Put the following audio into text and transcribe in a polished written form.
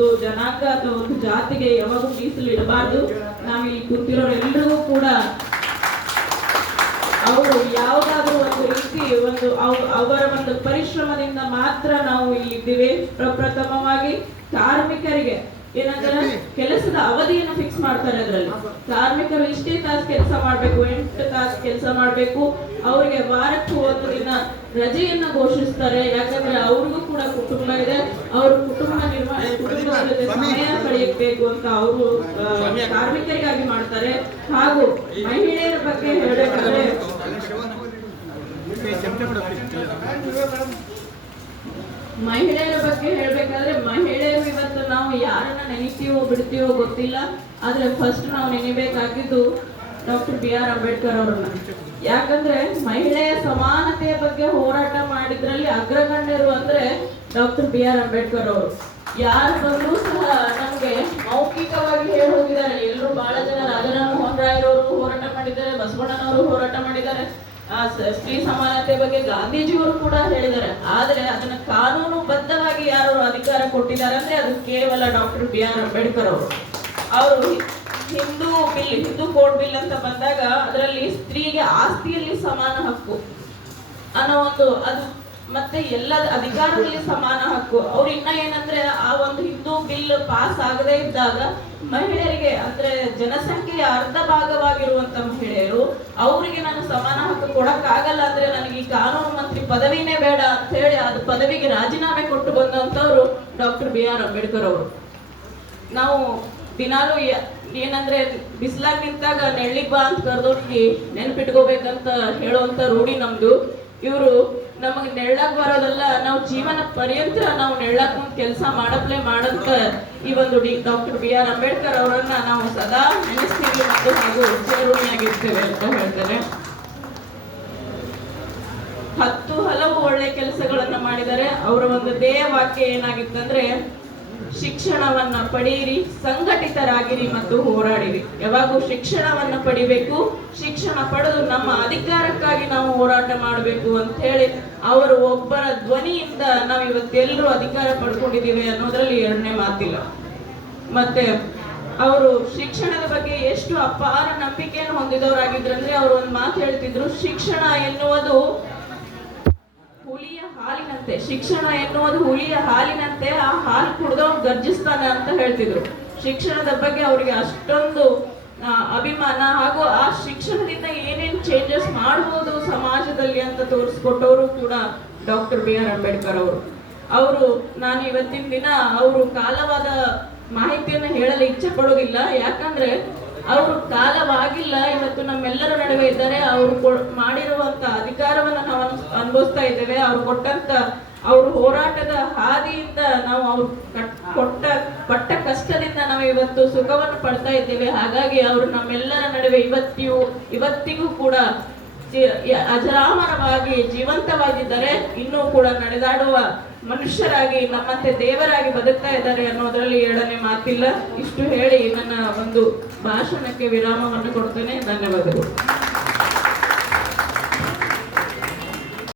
ಒಂದು ಜನಾಂಗ ಅಥವಾ ಒಂದು ಜಾತಿಗೆ ಯಾವಾಗೂ ಮೀಸಲು ಇಡಬಾರ್ದು. ನಾವಿಲ್ಲಿ ಕೂತಿರೋರೆಲ್ಲರಿಗೂ ಕೂಡ ಅವರು ಯಾವುದಾದ್ರೂ ಒಂದು ರೀತಿ ಅವರ ಒಂದು ಪರಿಶ್ರಮದಿಂದ ಮಾತ್ರ ನಾವು ಇಲ್ಲಿದ್ದೀವಿ. ಪ್ರಪ್ರಥಮವಾಗಿ ಕಾರ್ಮಿಕರಿಗೆ ಏನಂದ್ರೆ ಕೆಲಸದ ಅವಧಿಯನ್ನು ಫಿಕ್ಸ್ ಮಾಡ್ತಾರೆ. ಅದರಲ್ಲಿ ಕಾರ್ಮಿಕರು ಇಷ್ಟೇ ತಾಸು ಕೆಲಸ ಮಾಡ್ಬೇಕು, 8 ತಾಸು ಕೆಲಸ ಮಾಡ್ಬೇಕು. ಅವರಿಗೆ ವಾರಕ್ಕೂ ಒಂದು ದಿನ ರಜೆಯನ್ನ ಘೋಷಿಸ್ತಾರೆ. ಯಾಕಂದ್ರೆ ಅವ್ರಿಗೂ ಕೂಡ ಕುಟುಂಬ ಇದೆ, ಅವ್ರ ಕುಟುಂಬದ ಜೊತೆ ಸಮಯ ಕಳೆಯಬೇಕು ಅಂತ ಅವರು ಕಾರ್ಮಿಕರಿಗಾಗಿ ಮಾಡ್ತಾರೆ. ಹಾಗೂ ಮಹಿಳೆಯರ ಬಗ್ಗೆ ಹೇಳಬೇಕಾದ್ರೆ ಮಹಿಳೆಯರು ಇವತ್ತು ನಾವು ಯಾರನ್ನ ನೆನೆಸ್ತೀವೋ ಬಿಡ್ತೀವೋ ಗೊತ್ತಿಲ್ಲ, ಆದ್ರೆ ಫಸ್ಟ್ ನಾವು ನೆನೆಬೇಕಾಗಿದ್ದು ಡಾಕ್ಟರ್ BR ಅಂಬೇಡ್ಕರ್ ಅವರನ್ನ. ಯಾಕಂದ್ರೆ ಮಹಿಳೆಯ ಸಮಾನತೆಯ ಬಗ್ಗೆ ಹೋರಾಟ ಮಾಡಿದ್ರಲ್ಲಿ ಅಗ್ರಗಣ್ಯರು ಅಂದ್ರೆ ಡಾಕ್ಟರ್ BR ಅಂಬೇಡ್ಕರ್ ಅವರು. ಯಾರು ಬಂದರೂ ಸಹ ನಮ್ಗೆ ಮೌಖಿಕವಾಗಿ ಹೇಳಿ ಹೋಗಿದ್ದಾರೆ. ಎಲ್ಲರೂ ಬಹಳ ಜನ ರಾಜಾರಾಮ್ ಮೋಹನ್ ರಾಯರವರು ಹೋರಾಟ ಮಾಡಿದ್ದಾರೆ, ಬಸವಣ್ಣನವರು ಹೋರಾಟ ಮಾಡಿದ್ದಾರೆ, ಸ್ತ್ರೀ ಸಮಾನತೆ ಬಗ್ಗೆ ಗಾಂಧೀಜಿಯವರು ಕೂಡ ಹೇಳಿದ್ದಾರೆ. ಆದ್ರೆ ಅದನ್ನ ಕಾನೂನುಬದ್ಧವಾಗಿ ಯಾರು ಅಧಿಕಾರ ಕೊಟ್ಟಿದ್ದಾರೆ ಅಂದ್ರೆ ಅದು ಕೇವಲ ಡಾಕ್ಟರ್ BR ಅಂಬೇಡ್ಕರ್ ಅವರು. ಅವರು ಹಿಂದೂ ಕೋಡ್ ಬಿಲ್ ಅಂತ ಬಂದಾಗ ಅದರಲ್ಲಿ ಸ್ತ್ರೀಗೆ ಆಸ್ತಿಯಲ್ಲಿ ಸಮಾನ ಹಕ್ಕು ಅನ್ನೋ ಒಂದು ಅದು ಮತ್ತೆ ಎಲ್ಲ ಅಧಿಕಾರದಲ್ಲಿ ಸಮಾನ ಹಕ್ಕು. ಅವ್ರು ಇನ್ನ ಏನಂದ್ರೆ ಆ ಒಂದು ಹಿಂದೂ ಬಿಲ್ ಪಾಸ್ ಆಗದೇ ಇದ್ದಾಗ ಮಹಿಳೆಯರಿಗೆ ಅಂದ್ರೆ ಜನಸಂಖ್ಯೆಯ ಅರ್ಧ ಭಾಗವಾಗಿರುವಂತ ಮಹಿಳೆಯರು ಅವರಿಗೆ ನಾನು ಸಮಾನ ಹಕ್ಕು ಕೊಡಕ್ಕಾಗಲ್ಲ ಅಂದ್ರೆ ನನಗೆ ಈ ಕಾನೂನು ಮಂತ್ರಿ ಪದವಿನೇ ಬೇಡ ಅಂತ ಹೇಳಿ ಅದು ಪದವಿಗೆ ರಾಜೀನಾಮೆ ಕೊಟ್ಟು ಬಂದಂತವ್ರು ಡಾಕ್ಟರ್ BR ಅಂಬೇಡ್ಕರ್ ಅವರು. ನಾವು ದಿನಾಲು ಏನಂದ್ರೆ ಬಿಸಿಲಾಗ ನಿಂತಾಗ ನೆಳ್ಳಿಗ್ ಬಾ ಅಂತ ಕರೆದೋರ್ಗಿ ನೆನ್ಪಿಟ್ಕೋಬೇಕಂತ ಹೇಳುವಂತ ರೂಢಿ ನಮ್ದು. ಇವರು ನಮಗೆ ನೆಳ್ಳಾಗ್ ಬರೋದಲ್ಲ, ನಾವು ಜೀವನ ಪರ್ಯಂತ ನಾವು ನೆಳ್ಳಾಗ್ ಮುಂದ್ ಕೆಲಸ ಮಾಡಂತ ಈ ಒಂದು ಡಾಕ್ಟರ್ BR ಅಂಬೇಡ್ಕರ್ ಅವರನ್ನ ನಾವು ಸದಾ ನೆನೆಸ್ತೀವಿ ಮತ್ತು ಹಾಗೂ ಚಿರಋಣಿಯಾಗಿರ್ತೇವೆ ಅಂತ ಹೇಳ್ತೇನೆ. ಹಲವು ಒಳ್ಳೆ ಕೆಲಸಗಳನ್ನ ಮಾಡಿದ್ದಾರೆ. ಅವರ ಒಂದು ಧ್ಯೇಯ ವಾಕ್ಯ ಏನಾಗಿತ್ತಂದ್ರೆ ಶಿಕ್ಷಣವನ್ನ ಪಡೆಯಿರಿ, ಸಂಘಟಿತರಾಗಿರಿ ಮತ್ತು ಹೋರಾಡಿರಿ. ಯಾವಾಗೂ ಶಿಕ್ಷಣವನ್ನ ಪಡಿಬೇಕು, ಶಿಕ್ಷಣ ಪಡೆದು ನಮ್ಮ ಅಧಿಕಾರಕ್ಕಾಗಿ ನಾವು ಹೋರಾಟ ಮಾಡಬೇಕು ಅಂತ ಹೇಳಿ ಅವರು ಒಬ್ಬರ ಧ್ವನಿಯಿಂದ ನಾವು ಇವತ್ತೆಲ್ಲರೂ ಅಧಿಕಾರ ಪಡ್ಕೊಂಡಿದ್ದೀವಿ ಅನ್ನೋದ್ರಲ್ಲಿ ಎರಡನೇ ಮಾತಿಲ್ಲ. ಮತ್ತೆ ಅವರು ಶಿಕ್ಷಣದ ಬಗ್ಗೆ ಎಷ್ಟು ಅಪಾರ ನಂಬಿಕೆಯನ್ನು ಹೊಂದಿದವರಾಗಿದ್ರಂದ್ರೆ ಅವರು ಒಂದು ಮಾತು ಹೇಳ್ತಿದ್ರು, ಶಿಕ್ಷಣ ಎನ್ನುವುದು ಹುಲಿಯ ಹಾಲಿನಂತೆ, ಶಿಕ್ಷಣ ಎನ್ನುವುದು ಹುಲಿಯ ಹಾಲಿನಂತೆ, ಆ ಹಾಲು ಕುಡ್ದವ್ರು ಗರ್ಜಿಸ್ತಾನೆ ಅಂತ ಹೇಳ್ತಿದ್ರು. ಶಿಕ್ಷಣದ ಬಗ್ಗೆ ಅವರಿಗೆ ಅಷ್ಟೊಂದು ಅಭಿಮಾನ ಹಾಗೂ ಆ ಶಿಕ್ಷಣದಿಂದ ಏನೇನ್ ಚೇಂಜಸ್ ಮಾಡಬಹುದು ಸಮಾಜದಲ್ಲಿ ಅಂತ ತೋರಿಸ್ಕೊಟ್ಟವರು ಕೂಡ ಡಾಕ್ಟರ್ BR ಅಂಬೇಡ್ಕರ್ ಅವರು. ನಾನು ಇವತ್ತಿನ ದಿನ ಅವರು ಕಾಲವಾದ ಮಾಹಿತಿಯನ್ನು ಹೇಳಲು ಇಚ್ಛೆ ಪಡೋದಿಲ್ಲ. ಯಾಕಂದ್ರೆ ಅವರು ಕಾಲವಾಗಿಲ್ಲ, ಇವತ್ತು ನಮ್ಮೆಲ್ಲರ ನಡುವೆ ಇದ್ದಾರೆ. ಅವರು ಮಾಡಿರುವಂತ ಅಧಿಕಾರವನ್ನ ನಾವು ಅನುಭವಿಸ್ತಾ ಇದ್ದೇವೆ. ಅವ್ರು ಕೊಟ್ಟಂತ ಅವ್ರ ಹೋರಾಟದ ಹಾದಿಯಿಂದ ನಾವು ಅವ್ರು ಪಟ್ಟ ಕಷ್ಟದಿಂದ ನಾವು ಇವತ್ತು ಸುಖವನ್ನು ಪಡ್ತಾ ಇದ್ದೇವೆ. ಹಾಗಾಗಿ ಅವರು ನಮ್ಮೆಲ್ಲರ ನಡುವೆ ಇವತ್ತಿಗೂ ಕೂಡ ಅಜರಾಮರವಾಗಿ ಜೀವಂತವಾಗಿದ್ದಾರೆ. ಇನ್ನೂ ಕೂಡ ನಡೆದಾಡುವ ಮನುಷ್ಯರಾಗಿ ನಮ್ಮಂತೆ ದೇವರಾಗಿ ಬದುಕ್ತಾ ಇದ್ದಾರೆ ಅನ್ನೋದ್ರಲ್ಲಿ ಎರಡನೇ ಮಾತಿಲ್ಲ. ಇಷ್ಟು ಹೇಳಿ ನನ್ನ ಒಂದು ಭಾಷಣಕ್ಕೆ ವಿರಾಮವನ್ನು ಕೊಡ್ತೇನೆ. ಧನ್ಯವಾದಗಳು.